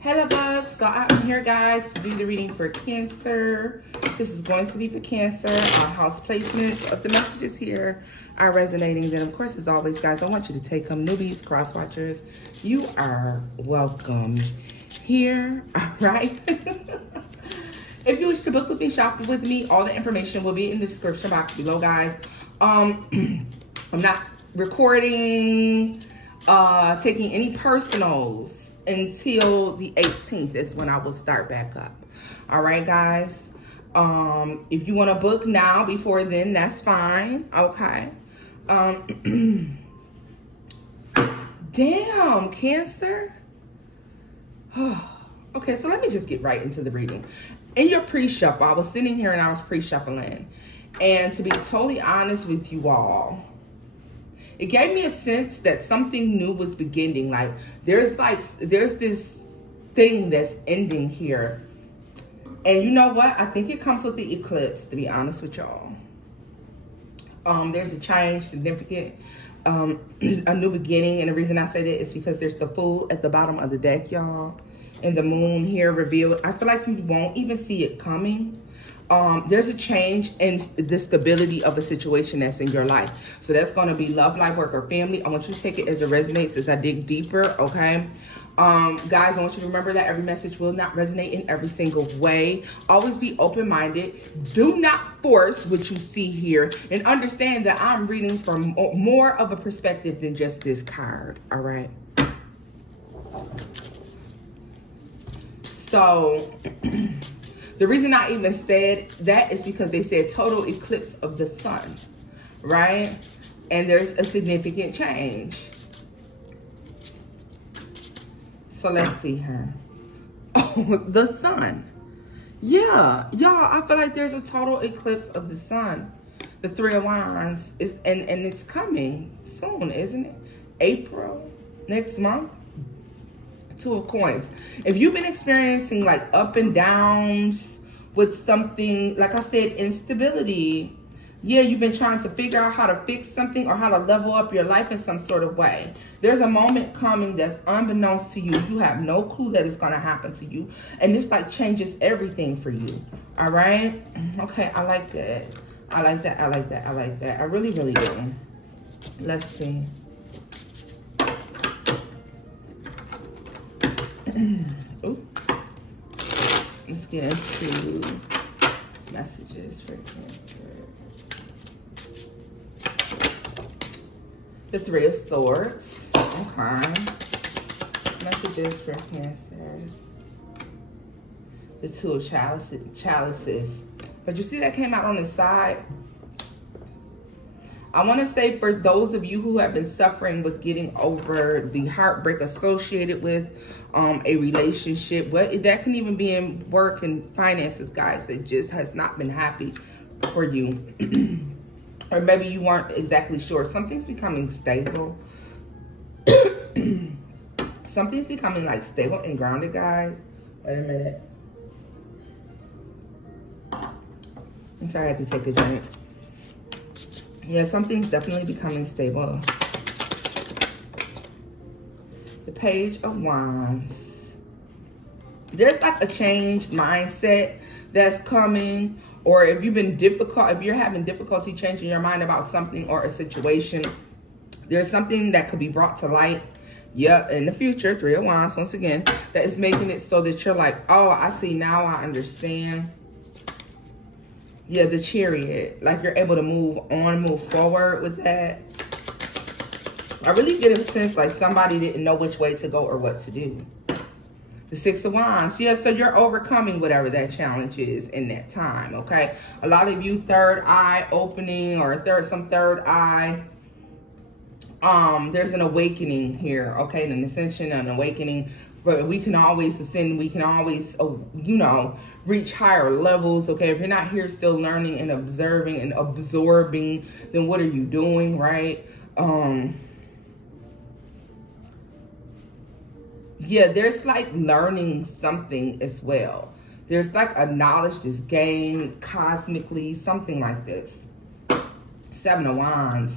Hello bugs, so I'm here guys to do the reading for Cancer. This is going to be for Cancer. Our house placements of the messages here are resonating. Then of course, as always guys, I want you to take them. Newbies, cross watchers, you are welcome here. All right. If you wish to book with me, shop with me, all the information will be in the description box below guys. I'm not recording, taking any personals until the 18th is when I will start back up. All right, guys. If you want to book now before then, that's fine. Okay. Damn, Cancer. Okay, so let me just get right into the reading. In your pre-shuffle, I was sitting here and I was pre-shuffling. And to be totally honest with you all, it gave me a sense that something new was beginning. Like there's this thing that's ending here. And you know what? I think it comes with the eclipse, to be honest with y'all. There's a change, significant, a new beginning. And the reason I say that is because there's the Fool at the bottom of the deck, y'all. And the Moon here revealed. I feel like you won't even see it coming. There's a change in the stability of a situation that's in your life. So that's going to be love, life, work, or family. I want you to take it as it resonates as I dig deeper, okay? Guys, I want you to remember that every message will not resonate in every single way. Always be open-minded. Do not force what you see here. And understand that I'm reading from more of a perspective than just this card, all right? So... the reason I even said that is because they said total eclipse of the sun, right? And there's a significant change. So let's see here. Oh, the sun. Yeah, y'all, I feel like there's a total eclipse of the sun. The Three of Wands is, and it's coming soon, isn't it? April, next month. Two of Coins. If you've been experiencing like up and downs with something, like I said, instability, yeah, you've been trying to figure out how to fix something or how to level up your life in some sort of way. There's a moment coming that's unbeknownst to you. You have no clue that it's going to happen to you. And this like changes everything for you. All right? Okay, I like that. I like that. I like that. I like that. I really, really do. Let's see. Ooh. Let's get into messages for Cancer. The Three of Swords. Okay. Messages for Cancer. The Two of Chalices. But you see that came out on the side? I want to say for those of you who have been suffering with getting over the heartbreak associated with a relationship, well, that can even be in work and finances, guys. It just has not been happy for you. Or maybe you weren't exactly sure. Something's becoming stable. Something's becoming like stable and grounded, guys. Wait a minute. I'm sorry, I had to take a drink. Yeah, something's definitely becoming stable. The Page of Wands. There's like a changed mindset that's coming. Or if you've been if you're having difficulty changing your mind about something or a situation, there's something that could be brought to light. Yeah, in the future, Three of Wands, once again, that is making it so that you're like, oh, I see now, I understand. Yeah, the Chariot, like you're able to move on, move forward with that. I really get a sense like somebody didn't know which way to go or what to do. The Six of Wands, yeah, so you're overcoming whatever that challenge is in that time, okay? A lot of you, third eye opening or some third eye. There's an awakening here, okay? An ascension, an awakening. But we can always ascend. We can always, you know, reach higher levels, okay? If you're not here still learning and observing and absorbing, then what are you doing, right? Yeah, there's like learning something as well. There's like a knowledge that's gained cosmically, something like this. Seven of Wands.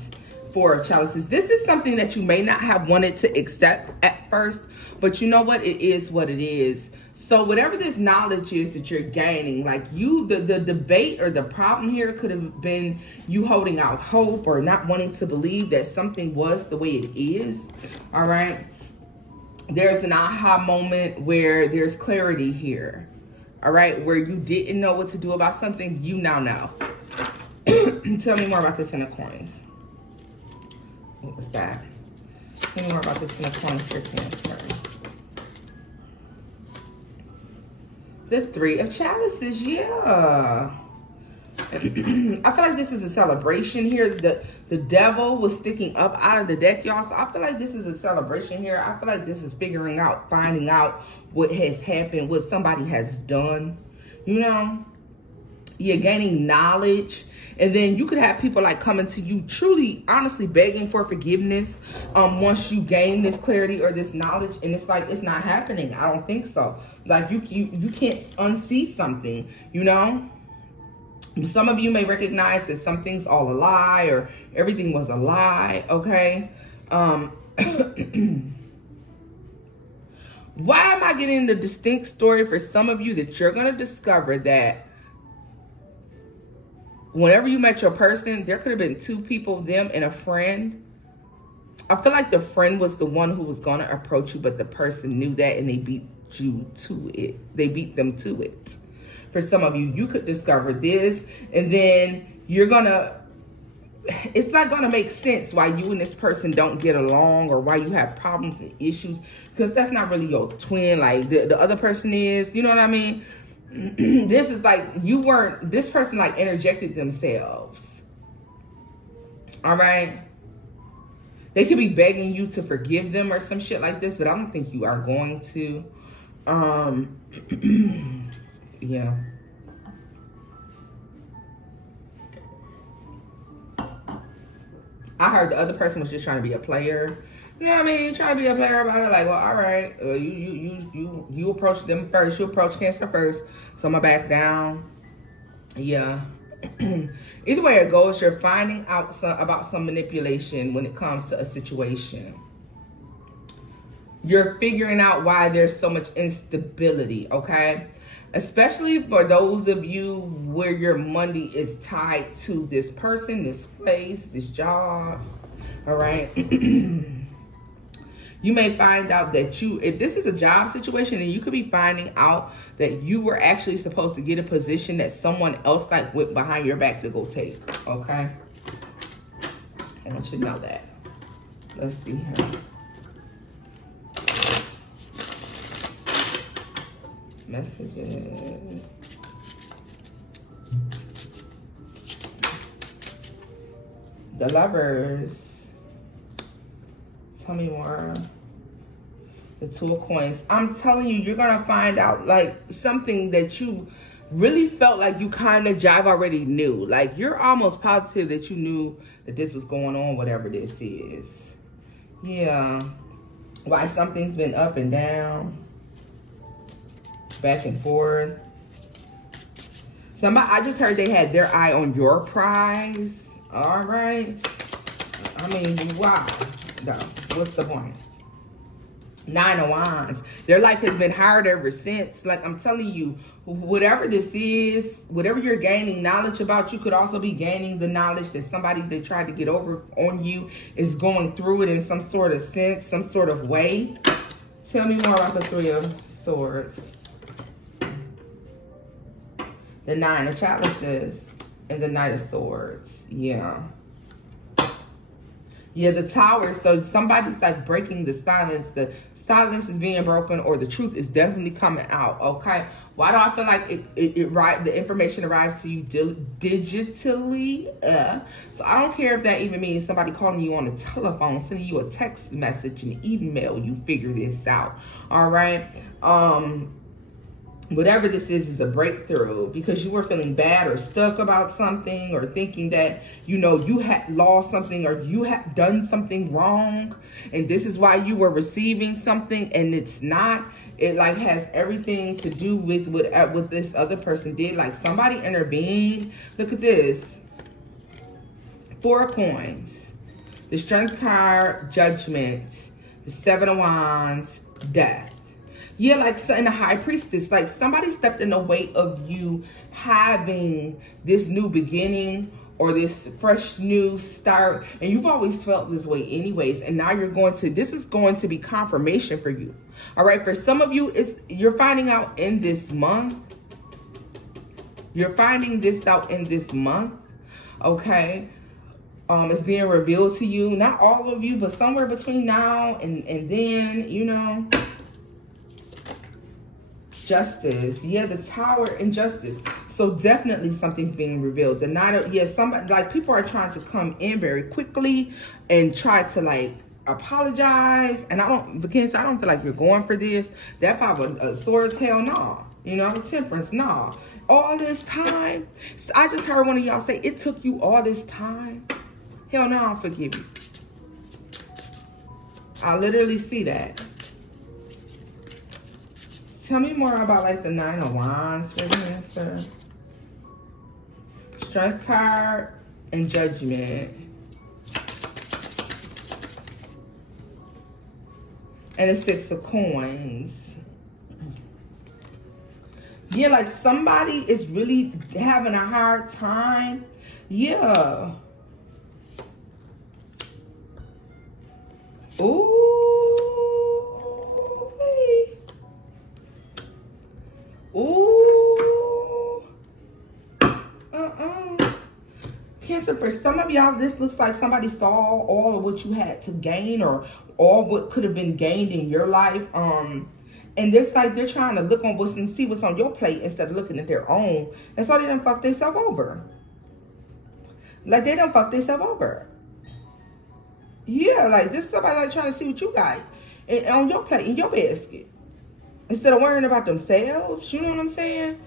Four of Chalices. This is something that you may not have wanted to accept at first, but you know what? It is what it is. So whatever this knowledge is that you're gaining, like the debate or the problem here could have been you holding out hope or not wanting to believe that something was the way it is. All right. There's an aha moment where there's clarity here. All right. Where you didn't know what to do about something, you now know. Tell me more about the Ten of Coins. What was that? Tell me more about the Ten of Coins for Cancer. The Three of Chalices, yeah. I feel like this is a celebration here. The devil was sticking up out of the deck, y'all. So I feel like this is a celebration here. I feel like this is figuring out, finding out what has happened, what somebody has done. You know, you're gaining knowledge. And then you could have people like coming to you truly, honestly begging for forgiveness once you gain this clarity or this knowledge. And it's like, it's not happening. I don't think so. Like you can't unsee something, you know? Some of you may recognize that something's all a lie or everything was a lie, okay? Why am I getting the distinct story for some of you that you're going to discover that whenever you met your person, there could have been two people, them and a friend. I feel like the friend was the one who was going to approach you, but the person knew that and they beat you to it. They beat them to it. For some of you, you could discover this and then you're going to, it's not going to make sense why you and this person don't get along or why you have problems and issues because that's not really your twin. Like the other person is, you know what I mean? This is like you weren't, this person like interjected themselves. All right. They could be begging you to forgive them or some shit like this, but I don't think you are going to. Yeah. I heard the other person was just trying to be a player. You know what I mean? Trying to be a player about it. Like, well, all right. You approach them first. You approach Cancer first. So I'm going to back down. Yeah. Either way it goes, you're finding out about some manipulation when it comes to a situation. You're figuring out why there's so much instability, okay? Especially for those of you where your money is tied to this person, this place, this job, all right? You may find out that if this is a job situation, then you could be finding out that you were actually supposed to get a position that someone else like went behind your back to go take, okay? I want you to know that. Let's see here. Messages. The Lovers. Tell me more. The Two of Coins. I'm telling you, you're going to find out like something that you really felt like you kind of jive already knew. Like you're almost positive that you knew that this was going on, whatever this is. Yeah. Why something's been up and down. Back and forth. Somebody, I just heard they had their eye on your prize. All right. I mean, wow. No, what's the point? Nine of Wands. Their life has been hard ever since. Like I'm telling you, whatever this is, whatever you're gaining knowledge about, you could also be gaining the knowledge that somebody that tried to get over on you is going through it in some sort of sense, some sort of way. Tell me more about the Three of Swords. The Nine of Chalices and the Knight of Swords. Yeah. Yeah, the Tower. So somebody's like breaking the silence. The silence is being broken or the truth is definitely coming out, okay? Why do I feel like the information arrives to you digitally? So I don't care if that even means somebody calling you on the telephone, sending you a text message, an email, you figure this out, all right? Whatever this is a breakthrough because you were feeling bad or stuck about something or thinking that, you know, you had lost something or you had done something wrong. And this is why you were receiving something and it's not. It like has everything to do with what this other person did. Like somebody intervened. Look at this. 4 of Coins. The Strength card, Judgment. The Seven of Wands, Death. Yeah, like so in the High Priestess, like somebody stepped in the way of you having this new beginning or this fresh new start. And you've always felt this way anyways. And now you're going to, this is going to be confirmation for you. All right, for some of you, you're finding out in this month. You're finding this out in this month, okay? It's being revealed to you. Not all of you, but somewhere between now and then, you know. Justice. Yeah, the Tower and Justice. So definitely something's being revealed. The Nine of, yeah, somebody, like people are trying to come in very quickly and try to like apologize. And I don't feel like you're going for this. That Five of Swords, hell no. You know, Temperance, no. All this time. I just heard one of y'all say, it took you all this time. Hell no, I don't forgive you. I literally see that. Tell me more about like the Nine of Wands for Cancer. Strength card and Judgment. And the Six of Coins. Yeah, like somebody is really having a hard time. Yeah. Ooh. Ooh. Cancer, for some of y'all, this looks like somebody saw all of what you had to gain or all what could have been gained in your life. And it's like they're trying to look on what's and see what's on your plate instead of looking at their own. And so they done fuck themselves over. Like they done fuck themselves over. Yeah, like this is somebody like trying to see what you got on your plate, in your basket. Instead of worrying about themselves, you know what I'm saying?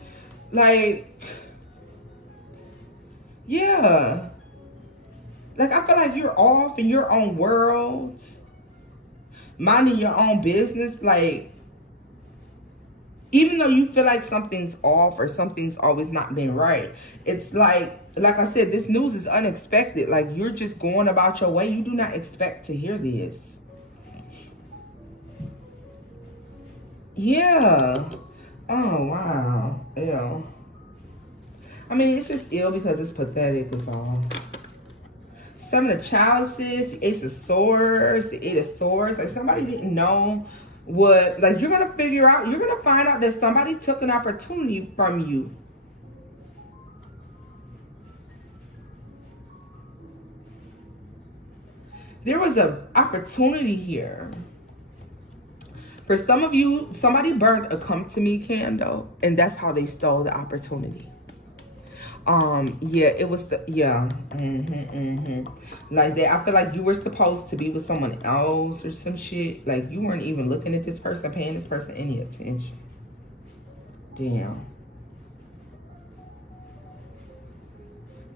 Like, yeah. Like, I feel like you're off in your own world, minding your own business. Like, even though you feel like something's off or something's always not been right, it's like I said, this news is unexpected. Like, you're just going about your way. You do not expect to hear this. Yeah. Oh, wow. Yeah. I mean, it's just ill because it's pathetic is all. Seven of Chalices, the Ace of Swords, the Eight of Swords. Like, somebody didn't know what, like, you're going to figure out, you're going to find out that somebody took an opportunity from you. There was an opportunity here. For some of you, somebody burned a come to me candle, and that's how they stole the opportunity. Yeah, it was the, yeah. Like that, I feel like you were supposed to be with someone else or some shit. Like you weren't even looking at this person, paying this person any attention. Damn.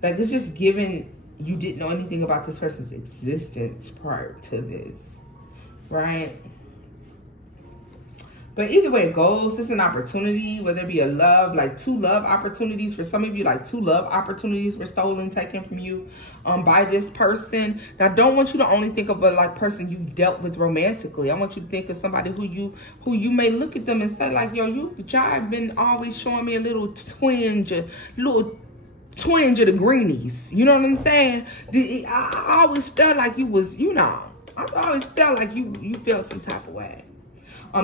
Like it's just given you didn't know anything about this person's existence prior to this, right? But either way it goes, it's an opportunity, whether it be a love, like two love opportunities. For some of you, like two love opportunities were stolen, taken from you by this person. Now, I don't want you to only think of a like person you've dealt with romantically. I want you to think of somebody who you may look at them and say like, yo, y'all been always showing me a little twinge of the greenies. You know what I'm saying? I always felt like you was, you know, I always felt like you felt some type of way.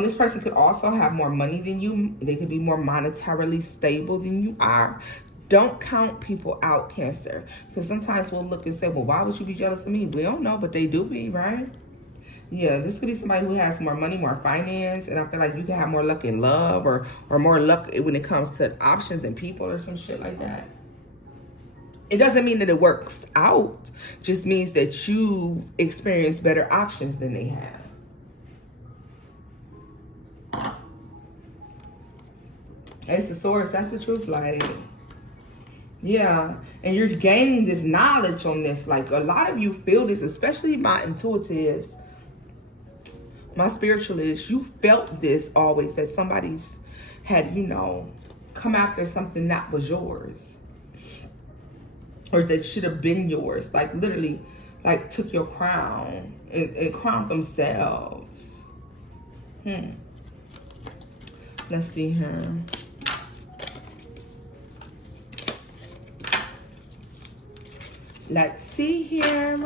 This person could also have more money than you. They could be more monetarily stable than you are. Don't count people out, Cancer. Because sometimes we'll look and say, well, why would you be jealous of me? We don't know, but they do be, right? Yeah, this could be somebody who has more money, more finance. And I feel like you can have more luck in love or more luck when it comes to options and people or some shit like that. It doesn't mean that it works out. It just means that you experience better options than they have. Ace of Swords, that's the truth. Like, yeah. And you're gaining this knowledge on this. Like, a lot of you feel this, especially my intuitives, my spiritualists. You felt this always, that somebody's had, you know, come after something that was yours. Or that should have been yours. Like, literally, like took your crown and crowned themselves. Let's see here. Let's see here.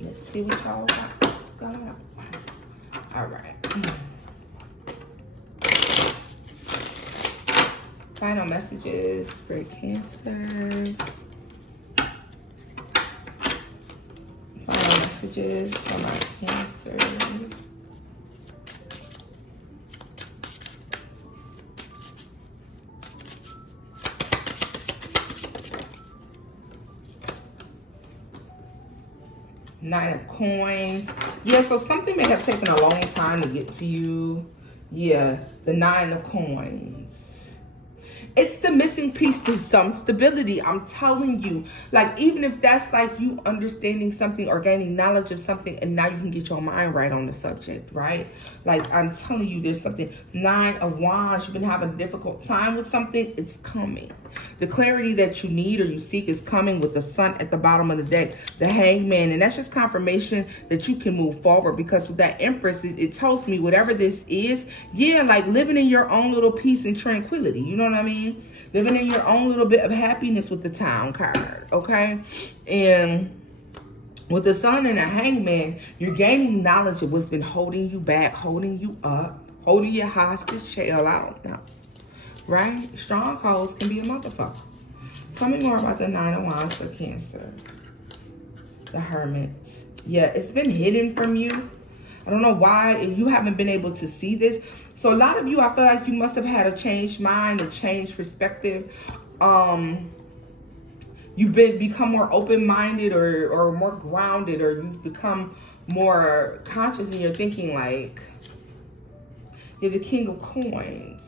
Let's see what y'all got. All right. Final messages for Cancers. Final messages for my Cancers. Nine of Coins. Yeah, so something may have taken a long time to get to you. Yeah, the Nine of Coins. It's the missing piece to some stability. I'm telling you, like, even if that's like you understanding something or gaining knowledge of something, and now you can get your mind right on the subject, right? Like, I'm telling you, there's something. Nine of Wands, you've been having a difficult time with something. It's coming. The clarity that you need or you seek is coming with the Sun at the bottom of the deck, the Hangman. And that's just confirmation that you can move forward, because with that Empress, it tells me whatever this is, yeah, like living in your own little peace and tranquility. You know what I mean? Living in your own little bit of happiness with the Town card, okay? And with the Sun and the Hangman, you're gaining knowledge of what's been holding you back, holding you up, holding you hostage. Hell, I don't know. Right? Strongholds can be a motherfucker. Tell me more about the Nine of Wands for Cancer. The Hermit. Yeah, it's been hidden from you. I don't know why you haven't been able to see this. So a lot of you, I feel like you must have had a changed mind, a changed perspective. You've become more open-minded or more grounded, or you've become more conscious in your thinking. Like, you're the King of Coins.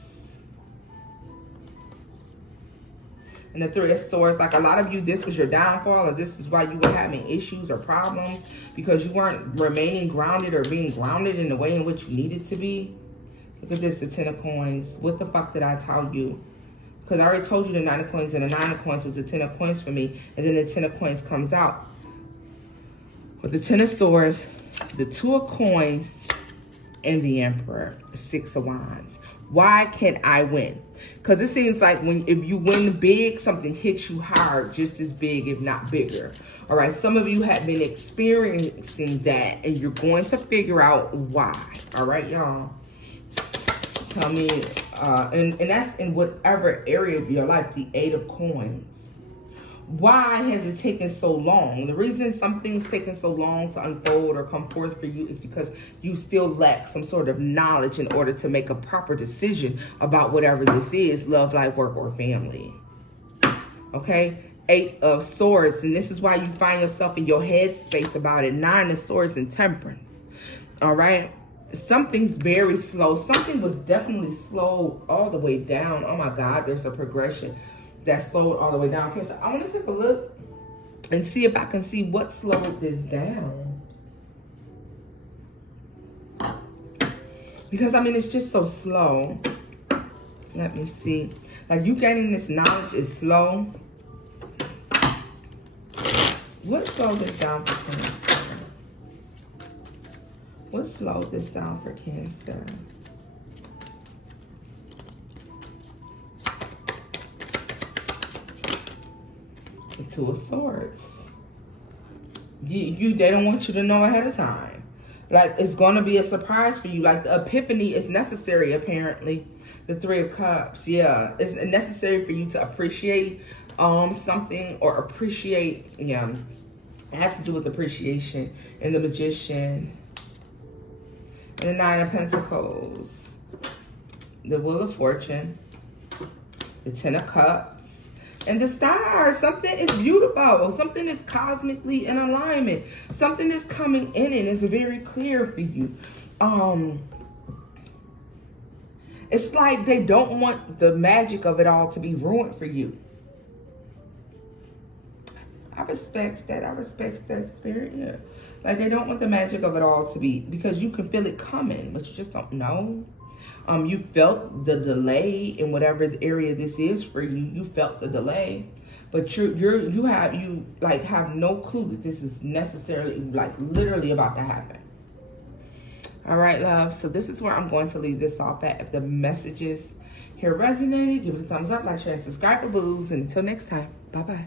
And the Three of Swords, like a lot of you, this was your downfall, or this is why you were having issues or problems, because you weren't remaining grounded or being grounded in the way in which you needed to be. Look at this, the Ten of Coins. What the fuck did I tell you? Because I already told you the Nine of Coins, and the Nine of Coins was the Ten of Coins for me. And then the Ten of Coins comes out. With the Ten of Swords, the Two of Coins, and the Emperor, the Six of Wands. Why can't I win? Because it seems like if you win big, something hits you hard, just as big, if not bigger. All right, some of you have been experiencing that, and you're going to figure out why. All right, y'all. Tell me, and that's in whatever area of your life, the Eight of Coins. Why has it taken so long? The reason something's taken so long to unfold or come forth for you is because you still lack some sort of knowledge in order to make a proper decision about whatever this is, love, life, work, or family. Okay? Eight of Swords, and this is why you find yourself in your head space about it. Nine of Swords and Temperance. All right? Something's very slow. Something was definitely slow all the way down. Oh my God, there's a progression that slowed all the way down. Okay, so I want to take a look and see if I can see what slowed this down. Because, I mean, it's just so slow. Let me see. Like, you gaining this knowledge is slow. What slowed this down for Cancer? What slowed this down for Cancer? The Two of Swords. They don't want you to know ahead of time. Like, it's going to be a surprise for you. Like, the epiphany is necessary, apparently. The Three of Cups. Yeah, it's necessary for you to appreciate something, or appreciate, yeah. It has to do with appreciation. And the Magician. And the Nine of Pentacles. The Wheel of Fortune. The Ten of Cups. And the Star. Something is beautiful. Something is cosmically in alignment. Something is coming in, and it's very clear for you. It's like they don't want the magic of it all to be ruined for you. I respect that. I respect that spirit. Yeah. Like, they don't want the magic of it all to be, because you can feel it coming, but you just don't know. You felt the delay in whatever the area this is for you. You felt the delay, but you have no clue that this is necessarily, like, literally about to happen. All right, love. So this is where I'm going to leave this off at. If the messages here resonated, give it a thumbs up, like, share, and subscribe, boo-boos. And until next time, bye-bye.